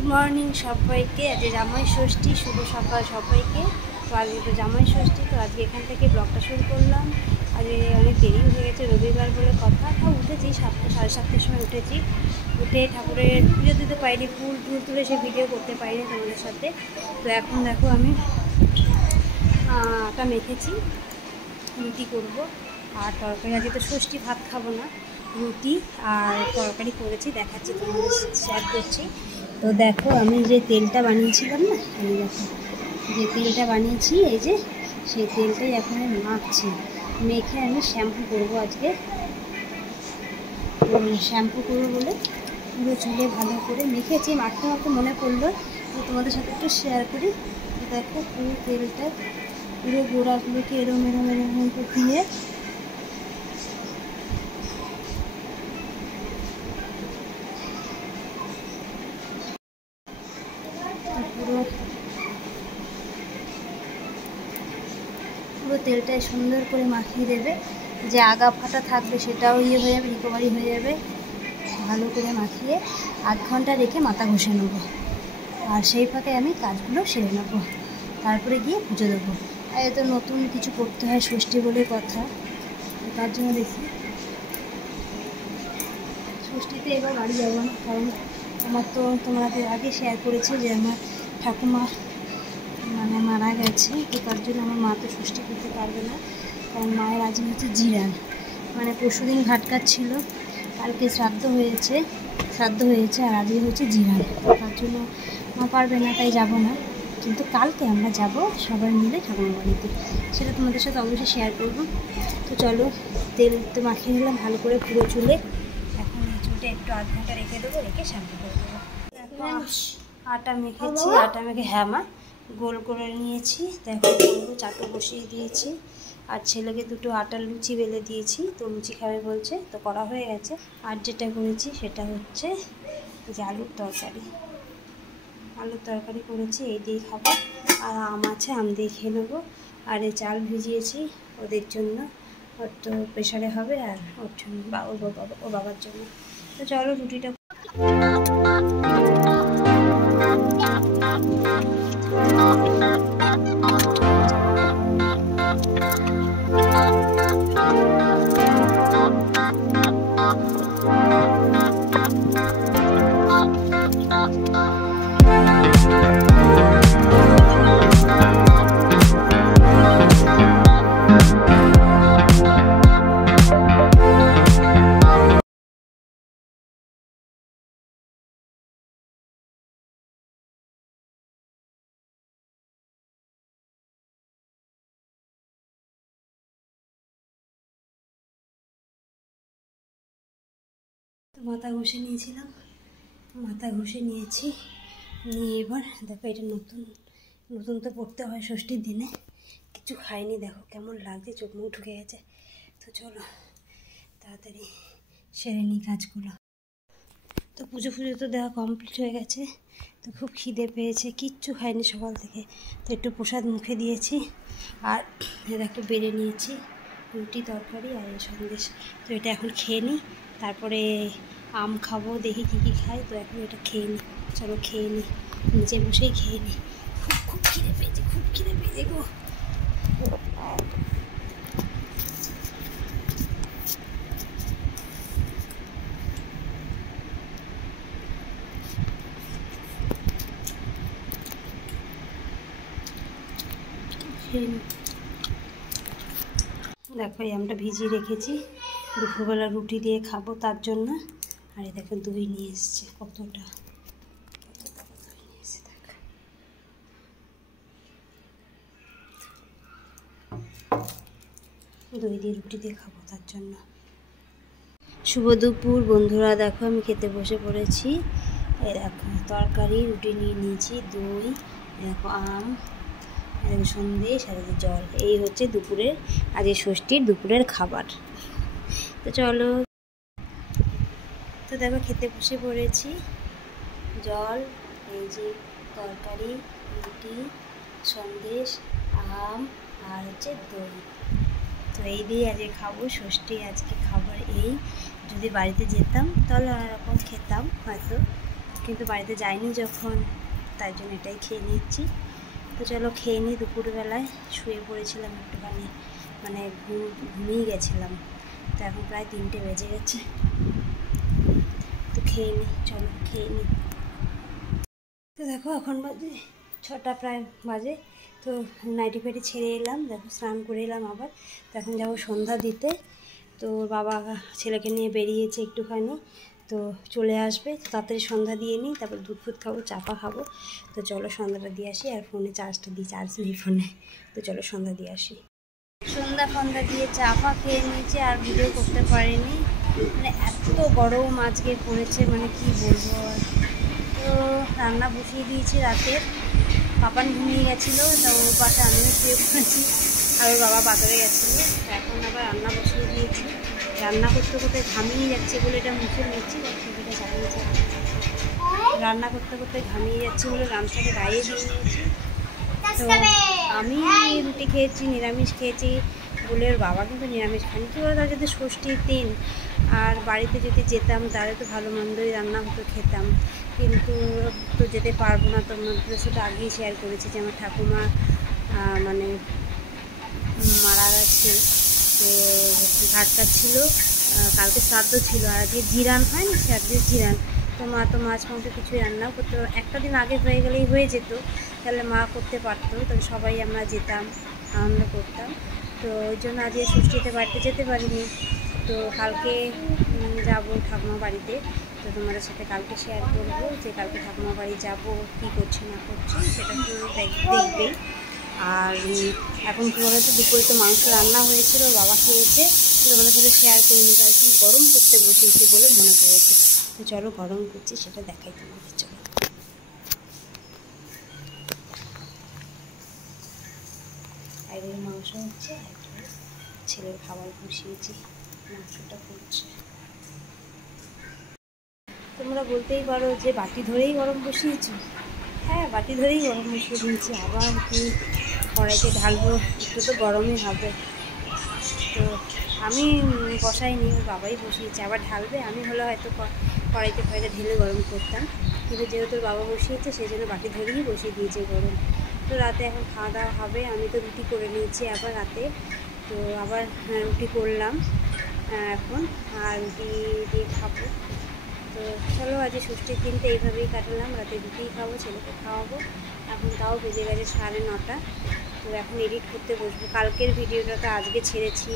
Good morning সবাইকে। আজ জামাই ষষ্ঠী, শুভ সকাল সবাইকে। তো আজকে তো জামাই ষষ্ঠী, তো আজকে এখান থেকে ব্লগটা শুরু করলাম। আজকে অনেক দেরি হয়ে গেছে, রবিবার বলে কথা। তাও উঠেছি 7টা, 7:30 সময় উঠেছি। উঠে ঠাকুরের পুজো দিতে পারিনি, ফুল তুলে সে ভিডিও করতে পারিনি তোমাদের সাথে। তো এখন দেখো আমি আটা মেখেছি, রুটি করব আর তরকারি। আজকে তো ষষ্ঠী, ভাত খাবো না, রুটি আর তরকারি করেছি, দেখাচ্ছি, তোমাদের শেয়ার করছি। তো দেখো আমি যে তেলটা বানিয়েছিলাম না, আমি দেখো যে তেলটা বানিয়েছি, এই যে সেই তেলটাই এখন আমি মাখছি। মেখে আমি শ্যাম্পু করবো আজকে। শ্যাম্পু করবো বলে পুরো চুলে ভালো করে মেখেছি। মাখতে মাখতে মনে পড়লো তো তোমাদের সাথে একটু শেয়ার করি। দেখো পুরো তেলটা পুরো গোড়াগুলোকে এরম এরম এরম দিয়ে পুরো তেলটায় সুন্দর করে মাখিয়ে দেবে। যে আগা ফাটা থাকবে সেটাও হয়ে যাবে, রিকভারি হয়ে যাবে। ভালো করে মাখিয়ে 8 ঘন্টা রেখে মাথা ঘষে নেবো। আর সেই ফাঁকে আমি কাজগুলো সেরে নেবো, তারপরে গিয়ে পুজো দেবো। আর এত নতুন কিছু করতে হয়, ষষ্ঠী বলে কথা। তার জন্য দেখি ষষ্ঠীতে এবার বাড়ি যাবো না, কারণ আমার তো তোমাদের আগে শেয়ার করেছি যে আমার ঠাকুমা মারা গেছে। তো তার জন্য আমার মা তো ষষ্ঠী করতে পারবে না, কারণ মায়ের আজ হচ্ছে জিরান, পরশুদিন ঘাটকার ছিল, কালকে শ্রাদ্ধ হয়েছে আর আজকে হচ্ছে জিরান। তার জন্য মা পারবে না, তাই যাব না। কিন্তু কালকে আমরা যাব সবাই মিলে ঠাকুমার বাড়িতে, সেটা তোমাদের সাথে অবশ্যই শেয়ার করব। তো চলো, তেল তো মাখিয়ে নিলাম ভালো করে পুরো চুলে। এখন এই চুলটা একটু 8 ঘন্টা রেখে দেবো, রেখে শ্যাম্পু করে দেবো। আটা মেখেছি, আটা মেখে গোল করে নিয়েছি। দেখো করবো, চাটু বসিয়ে দিয়েছি। আর ছেলেকে 2টো আটার লুচি বেলে দিয়েছি, তো লুচি খাবে বলছে, তো করা হয়ে গেছে। আর যেটা করেছি সেটা হচ্ছে যে আলুর তরকারি করেছি, এই দিয়ে খাবো। আর আম আছে, আম দিয়ে খেয়ে নেবো। আর এই চাল ভিজিয়েছি ওদের জন্য, ওর তো প্রেশারে হবে, আর ওর জন্য ওর বাবার জন্য। তো চলো রুটিটা মাথা ঘষে নিয়েছিলাম, নিয়ে এবার দেখো এটা নতুন তো পড়তে হয় ষষ্ঠীর দিনে। কিছু খাইনি, দেখো কেমন লাগছে, চোখ মুখ ঢুকে গেছে। তো চলো তাড়াতাড়ি সেরে নিই কাজগুলো। তো পুজো তো দেওয়া কমপ্লিট হয়ে গেছে। তো খুব খিদে পেয়েছে, কিচ্ছু খাইনি সকাল থেকে। তো একটু প্রসাদ মুখে দিয়েছি, আর দেখো বেড়ে নিয়েছি রুটি, তরকারি আর সন্দেশ। তো এটা এখন খেয়ে নিই, তারপরে আম খাবো, দেখি কী খাই। তো এখন এটা খেয়ে নিই, চলো খেয়ে নিই, নিচে বসেই খেয়ে নিই। খুব খিদে পেয়েছে গো। দেখো এই আমটা ভিজিয়ে রেখেছি, দুপুরবেলা রুটি দিয়ে খাবো তার জন্য। আর এই দেখো দই নিয়ে এসছে, কতটা দই নিয়ে এসছে দেখো। দই দিয়ে রুটি দিয়ে খাবো তার জন্য। শুভ দুপুর বন্ধুরা, দেখো আমি খেতে বসে পড়েছি। এই দেখো তরকারি, রুটি নিয়ে নিয়েছি, দই, দেখো আম, সন্দেশ আর জল। এই হচ্ছে দুপুরের, আজকে ষষ্ঠীর দুপুরের খাবার। তো চলো, তো দেখো খেতে বসে পড়েছি। জল, এই যে তরকারি, রুটি, সন্দেশ, আম আর হচ্ছে দই। তো এই দিয়ে আজকে খাবো ষষ্ঠী। আজকে খাবার এই, যদি বাড়িতে যেতাম তাহলে অন্যরকম খেতাম হয়তো, কিন্তু বাড়িতে যাইনি যখন, তাই জন্য এটাই খেয়ে নিচ্ছি। তো চলো খেয়ে নিই। দুপুরবেলায় শুয়ে পড়েছিলাম একটুখানি, মানে ঘুমিয়ে গেছিলাম। তো এখন প্রায় 3টে বেজে গেছে। তো খেয়ে নিই, চলো খেয়ে নিই। তো দেখো এখন বাজে 6টা প্রায় বাজে। তো নাইটি ফাইটি ছেড়ে এলাম, দেখো স্নান করে এলাম আবার। তো এখন যাবো সন্ধ্যা দিতে। তো বাবা ছেলেকে নিয়ে বেরিয়েছে একটুখানি, তো চলে আসবে। তো তাড়াতাড়ি সন্ধ্যা দিয়ে নিই, তারপর দুধ ফুধ খাবো, চাপা খাবো। তো চলো সন্ধ্যাটা দিয়ে আসি। আর ফোনে চার্জটা দিই, চার্জ নেই ফোনে। তো চলো সন্ধ্যা দিয়ে আসি। সন্ধ্যা দিয়ে চাপা খেয়ে নিয়েছি, আর ভিডিও করতে পারিনি। মানে এত গরম আজকে পড়েছে, মানে কি বলবো। তো রান্না বসিয়ে দিয়েছি রাতের। পাপান ঘুমিয়ে গেছিলো, তো ওর পাশে আমিও শুয়ে পড়েছি, আর ওর বাবা বাজারে গেছিলো। এখন আবার রান্না বসিয়ে দিয়েছি। রান্না করতে করতে ঘামিয়ে যাচ্ছে বলে এটা মুখে নিচ্ছি, টিভিটা চালিয়েছে। রান্না করতে করতে ঘামিয়ে যাচ্ছে বলে গামছাকে গায়ে দিয়ে নিয়েছি। তো আমি রুটি খেয়েছি, নিরামিষ খেয়েছি বলে ওর বাবা কিন্তু নিরামিষ খানি। কী বলতো, যদি ষষ্ঠীর দিন আর বাড়িতে যদি যেতাম তাহলে তো ভালো মন্দই রান্না হতো, খেতাম। কিন্তু তো যেতে পারবো না। তোমাদের সাথে আগেই শেয়ার করেছি যে আমার ঠাকুমা মানে মারা গেছে। তো ঘাটটা ছিল, কালকে শ্রাদ্ধ ছিল, আর আজকে জিরান হয় না, সে আজকে জিরান। তো মা তো মাছ মাংস কিছুই রান্নাও করতে, একটা দিন আগে হয়ে গেলেই হয়ে যেত, তাহলে মা করতে পারতো। তবে সবাই আমরা যেতাম, আনন্দ করতাম। তো ওই জন্য আজকে ষষ্ঠীতে বাড়িতে যেতে পারিনি। তো কালকে যাবো ঠাকুমা বাড়িতে। তো তোমাদের সাথে কালকে শেয়ার করবো যে কালকে ঠাকুমা বাড়ি যাবো, কী করছি না করছি সেটা তো দেখবেই। আর এখন কী বলো তো, দুপুরে তো মাংস রান্না হয়েছিল, বাবা খেয়েছে। তো তোমাদের সাথে শেয়ার করিনি, কারণ গরম করতে বসিয়েছি বলে মনে পড়েছে। তো চলো গরম করছি সেটা দেখাই তোমাদের। চলো একদিকে মাংস হচ্ছে, একদিকে ছেলের খাবার বসিয়েছি, মাংসটা করছে। তোমরা বলতেই পারো যে বাটি ধরেই গরম বসিয়েছো। হ্যাঁ, বাটি ধরেই গরম বসিয়ে দিয়েছি। আবার কি কড়াইতে ঢালবো, একটু তো গরমই হবে। তো আমি বসাইনি, বাবাই বসিয়েছে। আবার ঢালবে, আমি হলে হয়তো কড়াইতে ঢেলে গরম করতাম। কিন্তু যেহেতু বাবা বসিয়েছে সেই জন্য বাটি ধরেই বসিয়ে দিয়েছে গরম। তো রাতে এখন খাওয়া দাওয়া হবে। আমি তো রুটি করে নিয়েছি আবার রাতে। তো আবার রুটি করলাম এখন, আর রুটি দিয়ে খাবো। তো চলো আজকে ষষ্ঠীর দিনটা এইভাবেই কাটালাম। রাতে রুটিই খাবো, ছেলেকে খাওয়াবো। এখন তাও বেজে গেছে 9:30। তো এখন এডিট করতে বসবো। কালকের ভিডিওটা তো আজকে ছেড়েছি,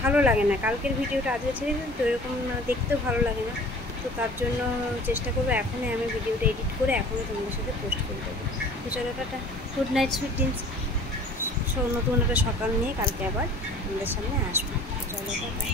ভালো লাগে না। কালকের ভিডিওটা আজকে ছেড়েছি তো এরকম দেখতেও ভালো লাগে না। তো তার জন্য চেষ্টা করবো এখনই আমি ভিডিওটা এডিট করে এখনই তোমাদের সাথে পোস্ট করে দেবো। তো চলো tata, good night sweet dreams. নতুন একটা সকাল নিয়ে কালকে আবার আমাদের সামনে আসবো। চলো টাটা।